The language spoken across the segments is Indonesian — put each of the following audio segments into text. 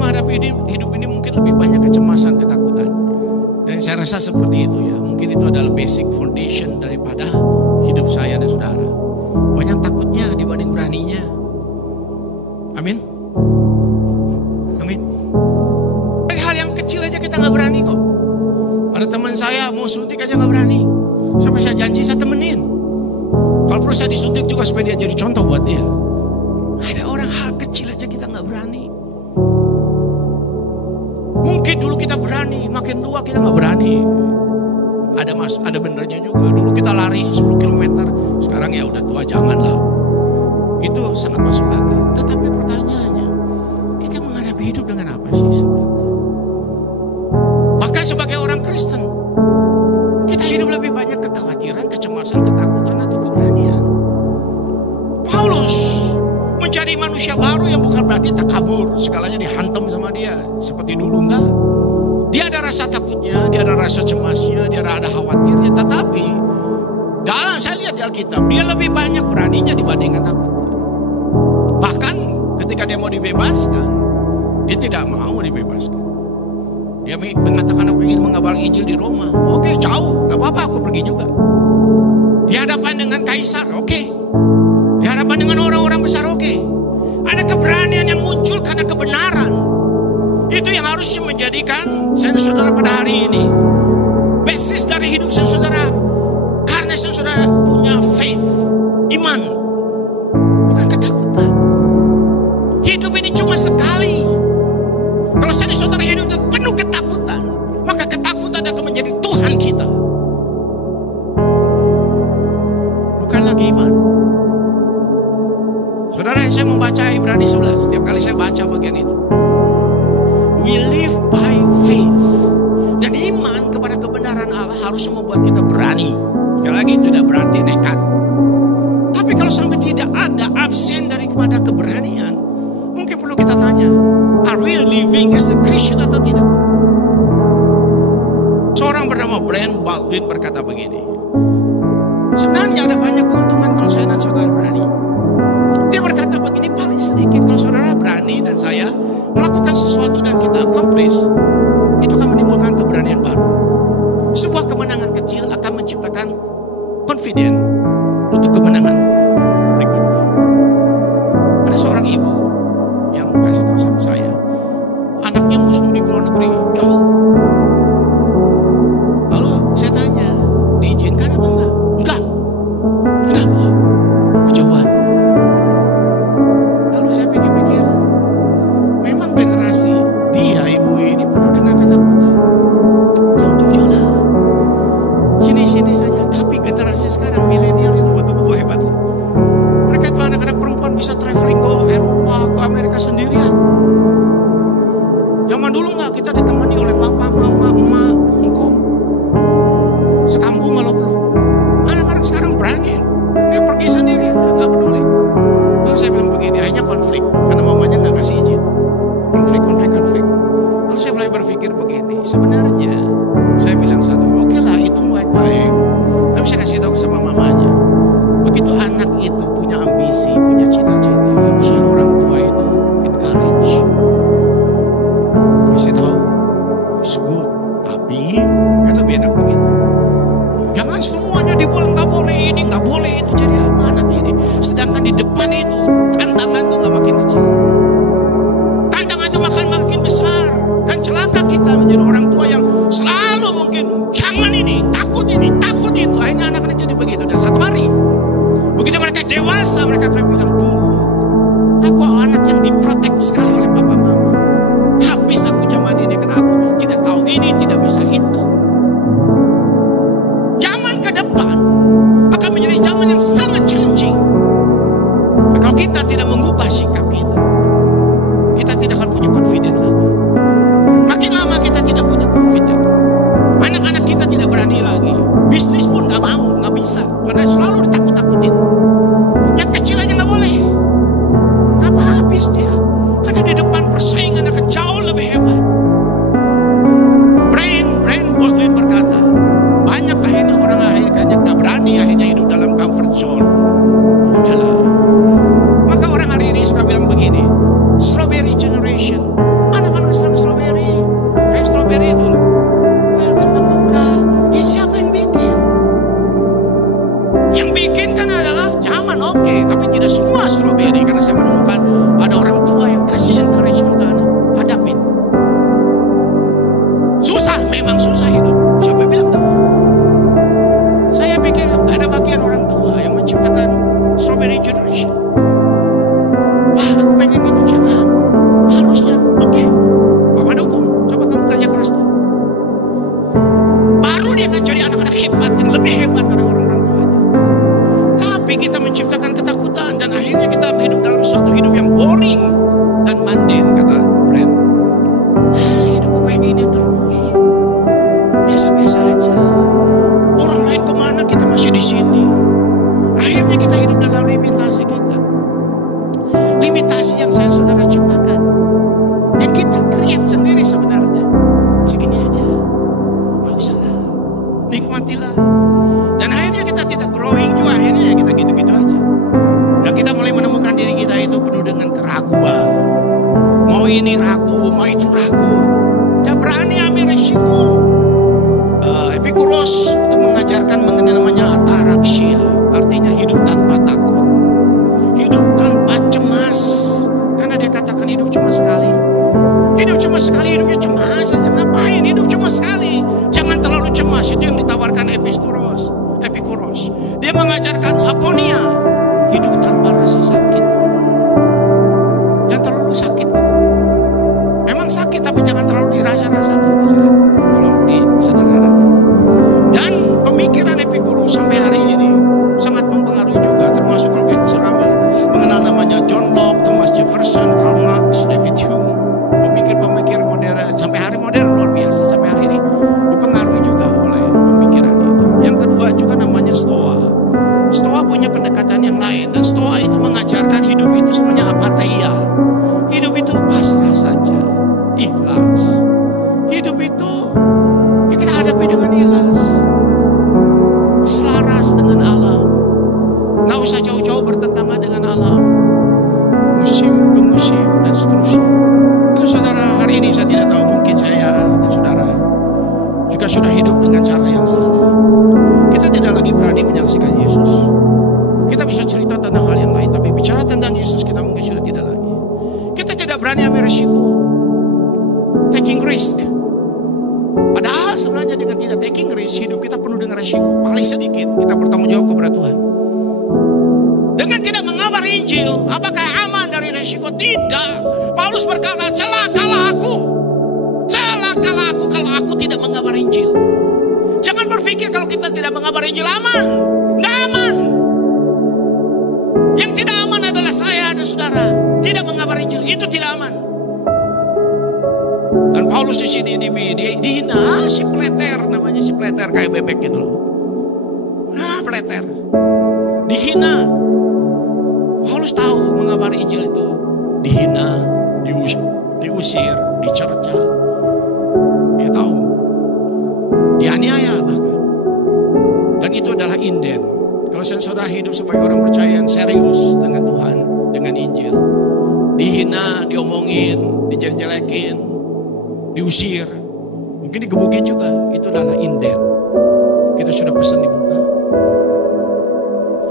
menghadapi hidup ini mungkin lebih banyak kecemasan, ketakutan. Dan saya rasa seperti itu ya. Mungkin itu adalah basic foundation daripada hidup saya dan saudara. Banyak takutnya dibanding beraninya. Amin. Amin. Dari hal yang kecil aja kita gak berani kok. Ada teman saya mau suntik aja gak berani. Sampai saya janji saya temenin. Kalau perlu saya disuntik juga supaya dia jadi contoh buat dia. Ada orang hal kecil aja kita gak berani. Mungkin dulu kita berani, makin tua kita gak berani. Ada benernya juga. Dulu kita lari 10 km, sekarang ya udah tua janganlah. Itu sangat masuk akal. Tetapi pertanyaannya, kita menghadapi hidup dengan apa sih sebenarnya? Bahkan sebagai orang Kristen, kita hidup lebih banyak kekhawatiran, kecemasan, ketakutan atau keberanian. Paulus mencari manusia baru yang bukan berarti takabur, segalanya dihantam sama dia seperti dulu, enggak. Dia ada rasa takutnya, dia ada rasa cemasnya, dia ada khawatirnya. Tetapi dalam saya lihat di Alkitab, dia lebih banyak beraninya dibandingkan takutnya. Bahkan ketika dia mau dibebaskan, dia tidak mau dibebaskan. Dia mengatakan aku ingin mengabarkan Injil di Roma. Oke, jauh, gak apa-apa, aku pergi juga. Di hadapan dengan kaisar, oke. Di hadapan dengan orang-orang besar, oke. Ada keberanian yang muncul karena kebenaran. Itu yang harusnya menjadikan saya dan saudara pada hari ini basis dari hidup saya dan saudara. Karena saya dan saudara punya faith, iman, bukan ketakutan. Hidup ini cuma sekali. Kalau saya dan saudara hidup penuh ketakutan, maka ketakutan akan menjadi Tuhan kita, bukan lagi iman. Saudara, saya membaca Ibrani 11. Setiap kali saya baca bagian itu, we live by faith. Dan iman kepada kebenaran Allah harus membuat kita berani. Sekali lagi, tidak berarti nekat. Tapi kalau sampai tidak ada absen daripada keberanian, mungkin perlu kita tanya, are we living as a Christian atau tidak? Seorang bernama Brent Baldwin berkata begini, sebenarnya ada banyak keuntungan kalau saya dan saudara berani. Dia berkata begini, paling sedikit kalau saudara berani dan saya melakukan sesuatu dan kita accomplish, itu akan menimbulkan keberanian baru. Sebuah kemenangan kecil akan menciptakan confidence untuk kemenangan berikutnya. Ada seorang ibu yang kasih tahu sama saya, anaknya mau studi ke luar negeri jauh. Lalu saya tanya, diizinkan apa enggak? Enggak. Kenapa? Kejauhan. Lalu saya pikir-pikir, memang generasi dia, ibu ini penuh dengan ketakutan. Jauh-jauh lah, sini-sini saja. Tapi generasi sekarang milenial itu betul-betul hebat loh. Mereka itu anak-anak perempuan bisa traveling ke Eropa, ke Amerika sendirian. Zaman dulu nggak, kita ditemani oleh papa, mama, emak, engkau, sekampung kalau perlu. Anak-anak sekarang berani, dia pergi sendiri, nggak peduli. Lalu saya bilang begini, akhirnya konflik karena mamanya nggak kasih izin. Konflik. Lalu saya mulai berpikir begini, sebenarnya saya bilang satu, oke lah itu baik-baik. Tapi saya kasih tahu sama mamanya, begitu anak itu punya ambisi, punya cita-cita, harusnya orang tua itu encourage, kasih tahu, it's good. Tapi kan lebih enak begitu. Jangan semuanya dibilang nggak boleh ini, nggak boleh itu. Jadi apa anak ini? Sedangkan di depan itu tantangan tuh nggak makin kecil, tantangan itu makin besar. Dan celaka kita menjadi orang tua yang selalu mungkin jangan ini, takut itu. Akhirnya anak-anak jadi begitu. Dan satu hari begitu mereka dewasa, mereka akan bilang, dulu aku anak yang diprotek sekali oleh papa mama. Habis aku zaman ini karena aku tidak tahu ini, tidak bisa itu. Zaman ke depan akan menjadi zaman yang sangat challenging. Kalau kita tidak mengubah sikap kita, kita tidak akan punya confidence lagi. Makin lama kita tidak punya confidence. Anak-anak kita tidak berani lagi. Bisnis pun gak mau, gak bisa. Karena selalu ditakut-takutin. Yang kecil aja gak boleh. Apa habis dia? Karena di depan persaingan akan jauh lebih hebat. Brent Baldwin berkata, banyak akhirnya orang akhirnya gak berani, akhirnya hidup dalam comfort zone. Udahlah. Maka orang hari ini suka bilang begini, strawberry generation. Anak-anak inden, kata Brent. Hidupku kayak gini terus, biasa-biasa aja. Orang lain kemana, kita masih di sini. Akhirnya kita hidup dalam limitasi kita. Limitasi yang saya saudara ciptakan, yang kita create sendiri sebenarnya. Segini aja, gak usah lah, nikmatilah. Dan akhirnya kita tidak growing juga, akhirnya kita gitu-gitu aja. Dan kita mulai menemukan diri kita itu penuh dengan keraguan. Mau ini ragu, mau itu ragu. Tidak berani ambil risiko. Epikuros itu mengajarkan mengenai namanya ataraksia. Artinya hidup tanpa takut, hidup tanpa cemas. Karena dia katakan hidup cuma sekali. Hidup cuma sekali, hidupnya cemas saja. Ngapain hidup cuma sekali? Jangan terlalu cemas. Itu yang ditawarkan Epikuros. Dia mengajarkan aponia, hidup tanpa rasa sakit. Jangan terlalu sakit gitu. Memang sakit tapi jangan terlalu dirasa-rasa. Kalau disederhanakan. Dan pemikiran Epikuros sampai hari ini sangat mempengaruhi juga, termasuk kalau kita ceramah mengenal namanya John Locke, Thomas Jefferson, Karl Marx, David Hume, pemikir-pemikir modern sampai hari modern luar biasa sampai hari ini dipengaruhi juga oleh pemikiran ini. Yang kedua juga namanya Stoa. Stoa punya pendekatan yang lain, dan Stoa itu mengajarkan hidup itu semuanya apatheia. Hidup itu pasrah saja, ikhlas. Hidup itu ya kita hadapi dengan ikhlas, selaras dengan alam. Nggak usah jauh-jauh bertentangan dengan alam, musim ke musim dan seterusnya. Itu saudara, hari ini saya tidak tahu, mungkin saya dan saudara juga sudah hidup dengan cara yang salah. Kita tidak lagi berani menyaksikan Yesus. Kita bisa cerita tentang hal yang lain, tapi bicara tentang Yesus kita mungkin sudah tidak lagi. Kita tidak berani ambil risiko, taking risk. Padahal sebenarnya dengan tidak taking risk, hidup kita penuh dengan risiko. Paling sedikit kita bertanggung jawab kepada Tuhan. Dengan tidak mengabar Injil, apakah aman dari risiko? Tidak. Paulus berkata, celakalah aku kalau aku tidak mengabar Injil. Jangan berpikir kalau kita tidak mengabar Injil aman. Nggak aman. Yang tidak aman adalah saya dan saudara tidak mengabar Injil. Itu tidak aman. Dan Paulus di sini dihina, si Pleter, namanya si Pleter, kayak bebek gitu loh. Pleter dihina. Paulus tahu mengabari Injil itu dihina, diusir, dicerca. Dia tahu, dianiaya bahkan. Dan itu adalah inden. Kalau saudara hidup sebagai orang percaya yang serius dengan Tuhan, dengan Injil, dihina, diomongin, dijelek-jelekin, diusir, mungkin digebukin juga, itu adalah inden. Kita sudah pesan di muka.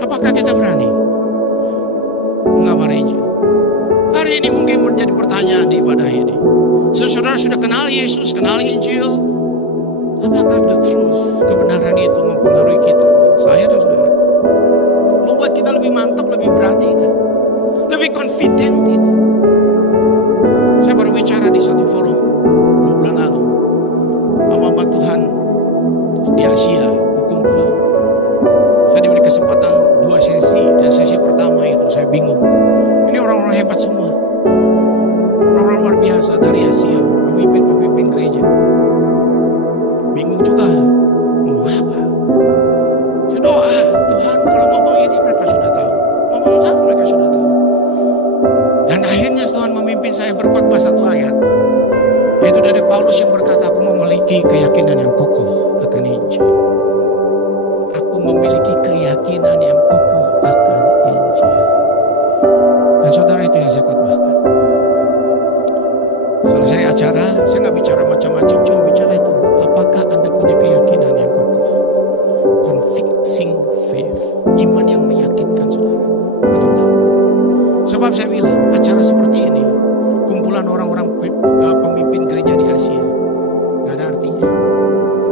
Apakah kita berani mengabar Injil? Hari ini mungkin menjadi pertanyaan di ibadah ini. Saudara sudah kenal Yesus, kenal Injil. Apakah the truth, kebenaran itu mempengaruhi kita? Saya dan saudara, membuat kita lebih mantap, lebih berani, kan? Lebih confident kita. Saya baru bicara di satu forum 2 bulan lalu. Hamba Tuhan di Asia berkumpul. Saya diberi kesempatan 2 sesi, dan sesi pertama itu saya bingung. Ini orang-orang hebat semua, orang-orang luar biasa dari Asia, pemimpin-pemimpin gereja. Bingung juga ngomong apa. Saya doa, Tuhan kalau ngomong ini mereka sudah tahu, ngomong apa mereka sudah tahu. Dan akhirnya Tuhan memimpin saya berkhotbah 1 ayat, yaitu dari Paulus yang berkata, aku memiliki keyakinan yang kokoh akan Injil. Aku memiliki keyakinan yang kokoh akan Injil. Dan saudara, itu yang saya khotbahkan. Selesai acara, saya nggak bicara macam-macam, cuma bicara itu. Apakah Anda punya keyakinan yang kokoh? Convincing faith, iman yang meyakinkan saudara, atau enggak? Sebab saya bilang, acara seperti ini, kumpulan orang-orang pemimpin gereja di Asia, nggak ada artinya.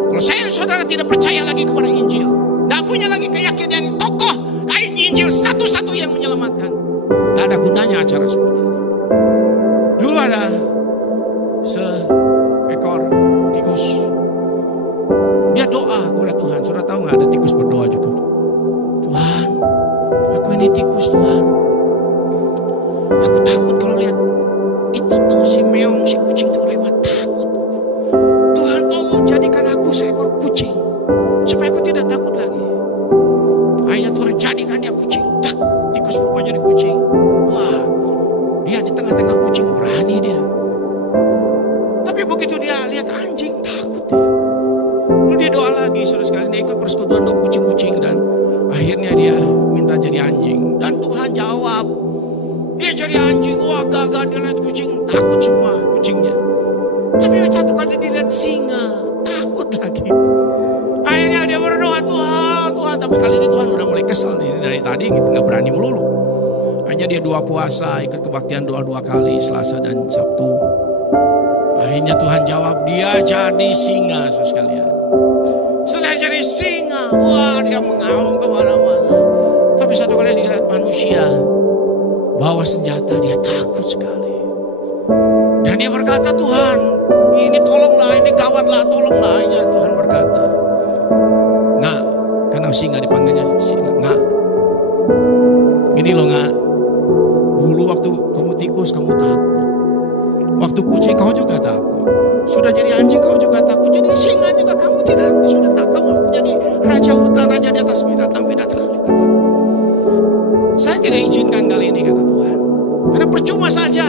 Kalau saya dan saudara tidak percaya lagi kepada Injil, nggak punya lagi keyakinan yang kokoh, Injil satu-satu yang menyelamatkan, nggak ada gunanya acara seperti ini. Dulu ada seekor tikus, dia doa kepada Tuhan. Saudara tahu nggak, ada tikus berdoa juga. Tuhan, aku ini tikus Tuhan. Aku takut kalau lihat itu si meong, si kucing itu lewat, takut. Tuhan tolong jadikan aku seekor kucing, supaya aku tidak takut lagi. Akhirnya Tuhan jadikan dia kucing. Tak, tikus berubah jadi kucing. Wah, dia di tengah-tengah kucing berani dia. Tapi begitu dia lihat anjing, takut dia. Lalu dia doa lagi, saudara sekalian, dia ikut persekutuan doa kucing-kucing dan akhirnya dia minta jadi anjing. Dan Tuhan jawab. Dia jadi anjing, wah gagah dia lihat kucing, takut semua kucingnya. Tapi satu kali dia lihat singa, takut lagi. Akhirnya dia berdoa, Tuhan, Tuhan. Tapi kali ini Tuhan udah mulai kesel nih, dari tadi gitu, gak berani melulu. Hanya dia 2 puasa, ikut kebaktian doa 2 kali, Selasa dan Sabtu. Akhirnya Tuhan jawab, dia jadi singa, saudara sekalian. Setelah jadi singa, wah dia mengaum kemana-mana. Tapi satu kali dia lihat manusia bawa senjata, dia takut sekali. Dan dia berkata, Tuhan, ini tolonglah, ini gawatlah, tolonglah. Ya Tuhan berkata, Nggak, karena singa dipanggilnya singa, Nggak. Ini loh Nggak, dulu waktu kamu tikus kamu takut, waktu kucing kamu juga takut, sudah jadi anjing kamu juga takut, jadi singa juga kamu tidak, sudah tak, kamu jadi raja hutan, raja di atas binatang-binatang kamu juga takut. Saya tidak izinkan kali ini, kata Tuhan, karena percuma saja.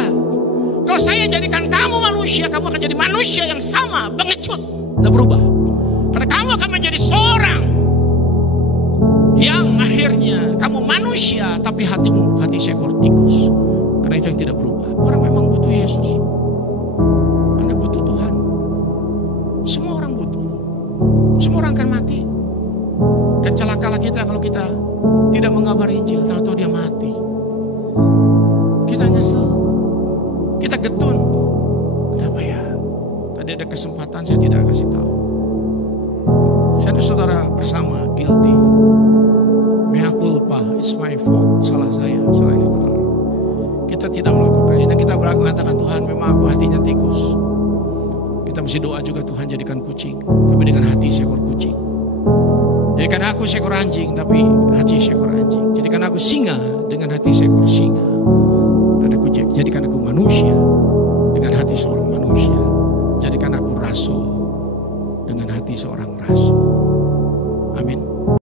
Kalau saya jadikan kamu manusia, kamu akan jadi manusia yang sama, pengecut, tidak berubah. Karena kamu akan menjadi seorang yang akhirnya kamu manusia, tapi hatimu hati seekor tikus. Karena itu yang tidak berubah. Orang memang butuh Yesus. Anda butuh Tuhan. Semua orang butuh. Semua orang akan mati. Dan celakalah kita kalau kita tidak mengabari Injil, tahu-tahu dia mati. Kita nyesel, kita getun. Kenapa ya? Tadi ada kesempatan, saya tidak kasih tahu. Saya dan saudara bersama guilty. Mea culpa, it's my fault. Salah saya, salah saudara. Kita tidak melakukan ini. Kita mengatakan, Tuhan memang aku hatinya tikus. Kita mesti doa juga, Tuhan jadikan kucing, tapi dengan hati seekor kucing. Jadikan aku seekor anjing, tapi hati seekor anjing. Jadikan aku singa dengan hati seekor singa. Dan aku jadikan aku manusia dengan hati seorang manusia. Jadikan aku rasul dengan hati seorang rasul.